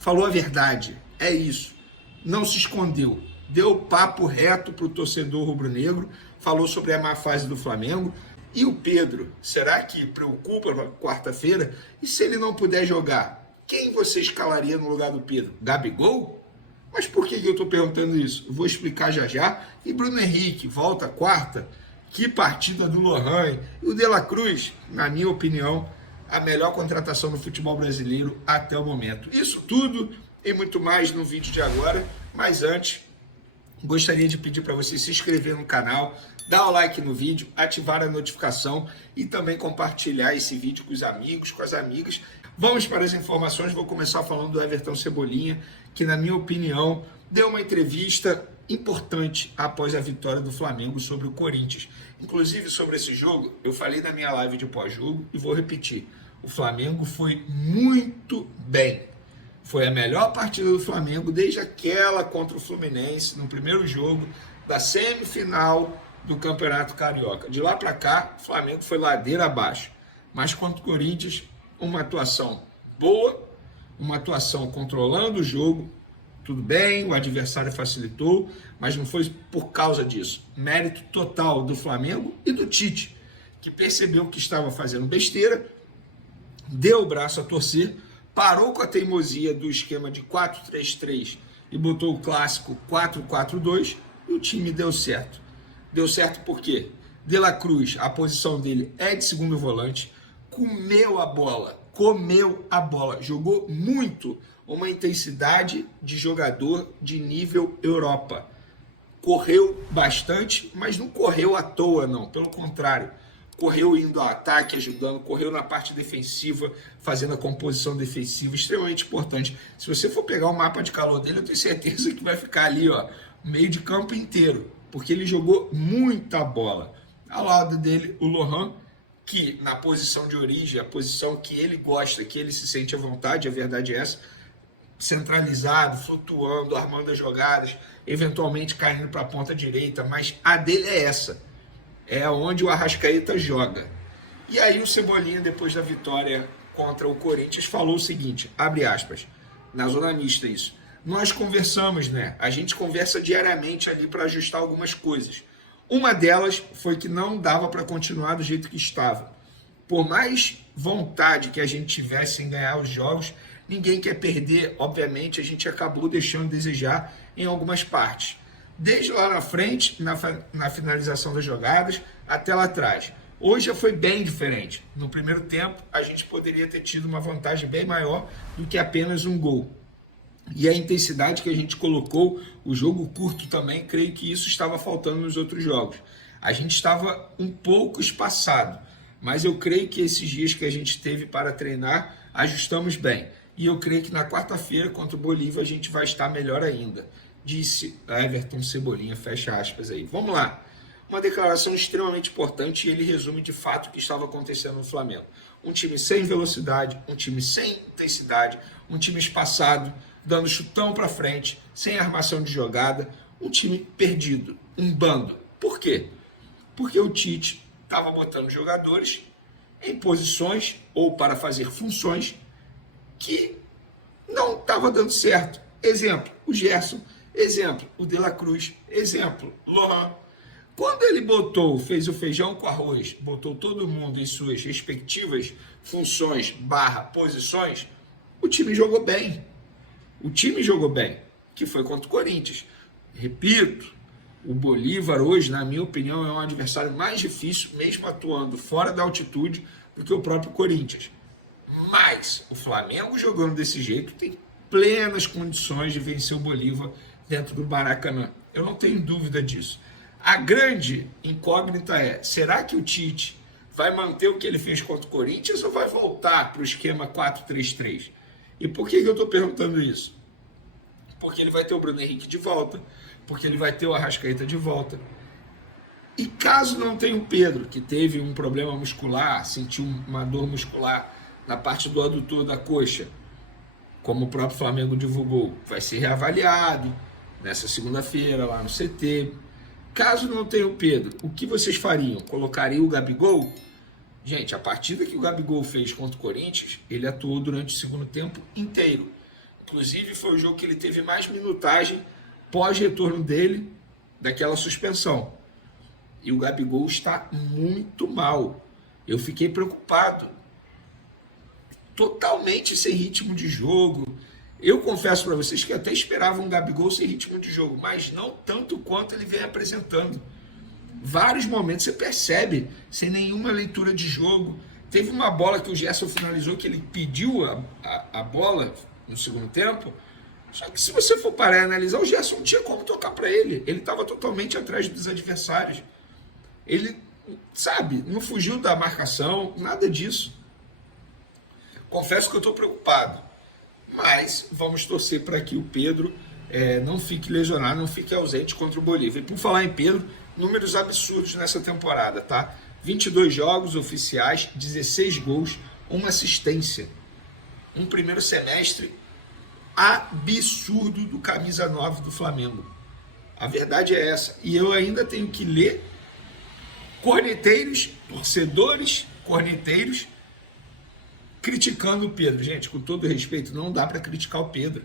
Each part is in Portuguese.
falou a verdade, é isso, não se escondeu, deu papo reto para o torcedor rubro-negro, falou sobre a má fase do Flamengo. E o Pedro, será que preocupa na quarta-feira? E se ele não puder jogar, quem você escalaria no lugar do Pedro? Gabigol? Mas por que eu estou perguntando isso? Eu vou explicar já já. E Bruno Henrique, volta quarta? Que partida do Lohan. E o De La Cruz, na minha opinião, a melhor contratação do futebol brasileiro até o momento. Isso tudo e muito mais no vídeo de agora. Mas antes, gostaria de pedir para você se inscrever no canal, dar o like no vídeo, ativar a notificação e também compartilhar esse vídeo com os amigos, com as amigas. Vamos para as informações. Vou começar falando do Everton Cebolinha, que na minha opinião deu uma entrevista importante após a vitória do Flamengo sobre o Corinthians. Inclusive sobre esse jogo, eu falei na minha live de pós-jogo e vou repetir. O Flamengo foi muito bem. Foi a melhor partida do Flamengo desde aquela contra o Fluminense no primeiro jogo da semifinal do Campeonato Carioca. De lá para cá, o Flamengo foi ladeira abaixo. Mas contra o Corinthians, uma atuação boa, uma atuação controlando o jogo. Tudo bem, o adversário facilitou, mas não foi por causa disso. Mérito total do Flamengo e do Tite, que percebeu que estava fazendo besteira, deu o braço a torcer, parou com a teimosia do esquema de 4-3-3 e botou o clássico 4-4-2 e o time deu certo. Deu certo por quê? De La Cruz, a posição dele é de segundo volante, comeu a bola, jogou muito, uma intensidade de jogador de nível Europa. Correu bastante, mas não correu à toa não, pelo contrário. Correu indo ao ataque, ajudando, correu na parte defensiva, fazendo a composição defensiva, extremamente importante. Se você for pegar o mapa de calor dele, eu tenho certeza que vai ficar ali, ó, meio de campo inteiro, porque ele jogou muita bola. Ao lado dele, o Lohan, que na posição de origem, a posição que ele gosta, que ele se sente à vontade, a verdade é essa, centralizado, flutuando, armando as jogadas, eventualmente caindo para a ponta direita, mas a dele é essa. É onde o Arrascaeta joga. E aí o Cebolinha, depois da vitória contra o Corinthians, falou o seguinte, abre aspas, na zona mista isso, nós conversamos, né? A gente conversa diariamente ali para ajustar algumas coisas. Uma delas foi que não dava para continuar do jeito que estava. Por mais vontade que a gente tivesse em ganhar os jogos, ninguém quer perder. Obviamente, a gente acabou deixando de desejar em algumas partes. Desde lá na frente, na finalização das jogadas, até lá atrás. Hoje já foi bem diferente. No primeiro tempo, a gente poderia ter tido uma vantagem bem maior do que apenas um gol. E a intensidade que a gente colocou, o jogo curto também, creio que isso estava faltando nos outros jogos. A gente estava um pouco espaçado, mas eu creio que esses dias que a gente teve para treinar, ajustamos bem. E eu creio que na quarta-feira, contra o Bolívia, a gente vai estar melhor ainda. Disse Everton Cebolinha, fecha aspas aí. Vamos lá. Uma declaração extremamente importante e ele resume de fato o que estava acontecendo no Flamengo. Um time sem velocidade, um time sem intensidade, um time espaçado, dando chutão para frente, sem armação de jogada, um time perdido, um bando. Por quê? Porque o Tite estava botando jogadores em posições ou para fazer funções que não estava dando certo. Exemplo, o Gerson. Exemplo, o De La Cruz. Exemplo, Lohan. Quando ele fez o feijão com arroz, botou todo mundo em suas respectivas funções / posições, o time jogou bem. O time jogou bem, que foi contra o Corinthians. Repito, o Bolívar hoje, na minha opinião, é um adversário mais difícil, mesmo atuando fora da altitude, do que o próprio Corinthians. Mas o Flamengo jogando desse jeito tem plenas condições de vencer o Bolívar dentro do Maracanã. Eu não tenho dúvida disso. A grande incógnita é, será que o Tite vai manter o que ele fez contra o Corinthians ou vai voltar para o esquema 4-3-3? E por que eu estou perguntando isso? Porque ele vai ter o Bruno Henrique de volta, porque ele vai ter o Arrascaeta de volta. E caso não tenha o Pedro, que teve um problema muscular, sentiu uma dor muscular na parte do adutor da coxa, como o próprio Flamengo divulgou, vai ser reavaliado nessa segunda-feira lá no CT. Caso não tenha o Pedro, o que vocês fariam? Colocariam o Gabigol? Gente, a partida que o Gabigol fez contra o Corinthians, ele atuou durante o segundo tempo inteiro. Inclusive foi o jogo que ele teve mais minutagem pós-retorno dele daquela suspensão. E o Gabigol está muito mal. Eu fiquei preocupado. Totalmente sem ritmo de jogo. Eu confesso para vocês que até esperava um Gabigol sem ritmo de jogo, mas não tanto quanto ele vem apresentando. Vários momentos você percebe, sem nenhuma leitura de jogo. Teve uma bola que o Gerson finalizou, que ele pediu a bola no segundo tempo. Só que se você for parar e analisar, o Gerson não tinha como tocar para ele. Ele estava totalmente atrás dos adversários. Ele, sabe, não fugiu da marcação, nada disso. Confesso que eu estou preocupado. Mas vamos torcer para que o Pedro não fique lesionado, não fique ausente contra o Bolívar. E por falar em Pedro, números absurdos nessa temporada, tá? 22 jogos oficiais, 16 gols, uma assistência. Um primeiro semestre absurdo do camisa 9 do Flamengo. A verdade é essa. E eu ainda tenho que ler corneteiros, torcedores corneteiros, criticando o Pedro. Gente, com todo respeito, não dá para criticar o Pedro.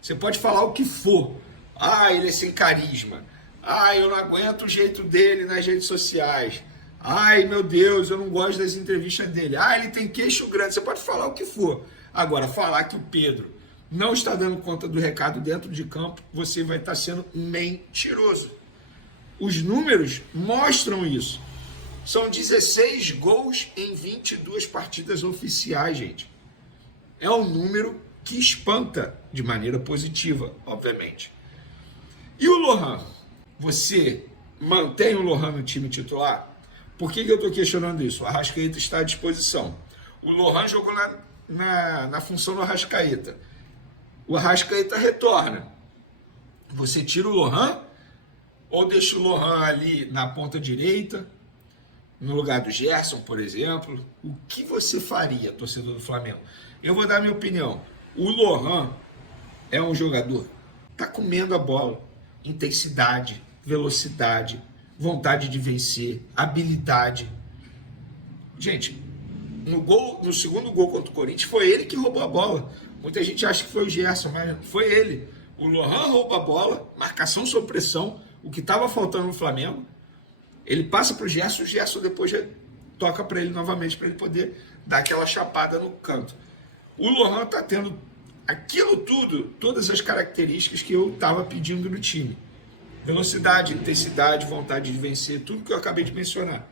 Você pode falar o que for. Ah, ele é sem carisma. Ah, eu não aguento o jeito dele nas redes sociais. Ai, meu Deus, eu não gosto das entrevistas dele. Ah, ele tem queixo grande. Você pode falar o que for. Agora, falar que o Pedro não está dando conta do recado dentro de campo, você vai estar sendo mentiroso. Os números mostram isso. São 16 gols em 22 partidas oficiais, gente. É um número que espanta de maneira positiva, obviamente. E o Lohan? Você mantém o Lohan no time titular? Por que eu estou questionando isso? O Arrascaeta está à disposição. O Lohan jogou na função do Arrascaeta. O Arrascaeta retorna. Você tira o Lohan ou deixa o Lohan ali na ponta direita, no lugar do Gerson, por exemplo? O que você faria, torcedor do Flamengo? Eu vou dar minha opinião. O Lohan é um jogador que está comendo a bola. Intensidade, velocidade, vontade de vencer, habilidade. Gente, no segundo gol contra o Corinthians, foi ele que roubou a bola. Muita gente acha que foi o Gerson, mas foi ele. O Lohan rouba a bola, marcação sob pressão, o que estava faltando no Flamengo. Ele passa para o Gerson depois já toca para ele novamente, para ele poder dar aquela chapada no canto. O Lohan está tendo aquilo tudo, todas as características que eu estava pedindo no time. Velocidade, intensidade, vontade de vencer, tudo que eu acabei de mencionar.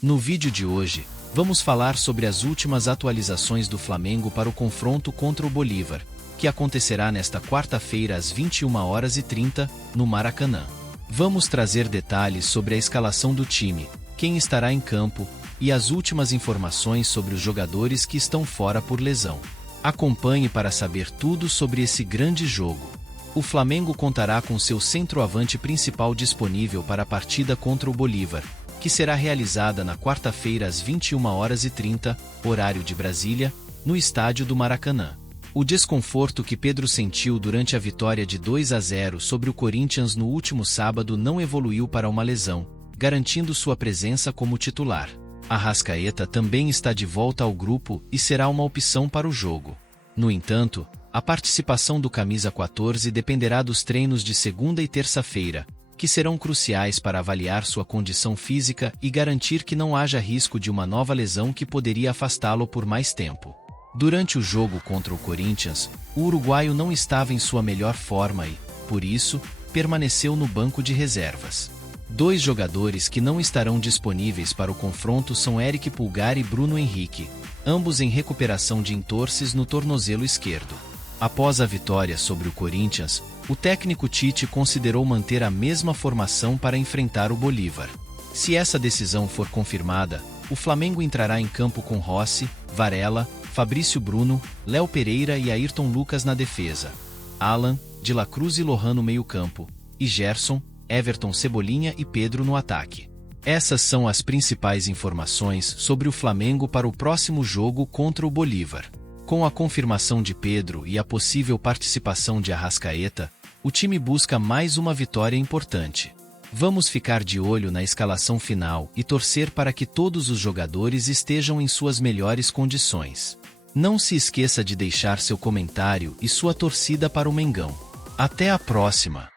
No vídeo de hoje, vamos falar sobre as últimas atualizações do Flamengo para o confronto contra o Bolívar, que acontecerá nesta quarta-feira às 21h30, no Maracanã. Vamos trazer detalhes sobre a escalação do time, quem estará em campo e as últimas informações sobre os jogadores que estão fora por lesão. Acompanhe para saber tudo sobre esse grande jogo. O Flamengo contará com seu centroavante principal disponível para a partida contra o Bolívar, que será realizada na quarta-feira às 21h30, horário de Brasília, no estádio do Maracanã. O desconforto que Pedro sentiu durante a vitória de 2-0 sobre o Corinthians no último sábado não evoluiu para uma lesão, garantindo sua presença como titular. Arrascaeta também está de volta ao grupo e será uma opção para o jogo. No entanto, a participação do camisa 14 dependerá dos treinos de segunda e terça-feira, que serão cruciais para avaliar sua condição física e garantir que não haja risco de uma nova lesão que poderia afastá-lo por mais tempo. Durante o jogo contra o Corinthians, o uruguaio não estava em sua melhor forma e, por isso, permaneceu no banco de reservas. Dois jogadores que não estarão disponíveis para o confronto são Eric Pulgar e Bruno Henrique, ambos em recuperação de entorses no tornozelo esquerdo. Após a vitória sobre o Corinthians, o técnico Tite considerou manter a mesma formação para enfrentar o Bolívar. Se essa decisão for confirmada, o Flamengo entrará em campo com Rossi, Varela, Fabrício Bruno, Léo Pereira e Ayrton Lucas na defesa, Alan, De La Cruz e Lohan no meio-campo, e Gerson, Everton Cebolinha e Pedro no ataque. Essas são as principais informações sobre o Flamengo para o próximo jogo contra o Bolívar. Com a confirmação de Pedro e a possível participação de Arrascaeta, o time busca mais uma vitória importante. Vamos ficar de olho na escalação final e torcer para que todos os jogadores estejam em suas melhores condições. Não se esqueça de deixar seu comentário e sua torcida para o Mengão. Até a próxima!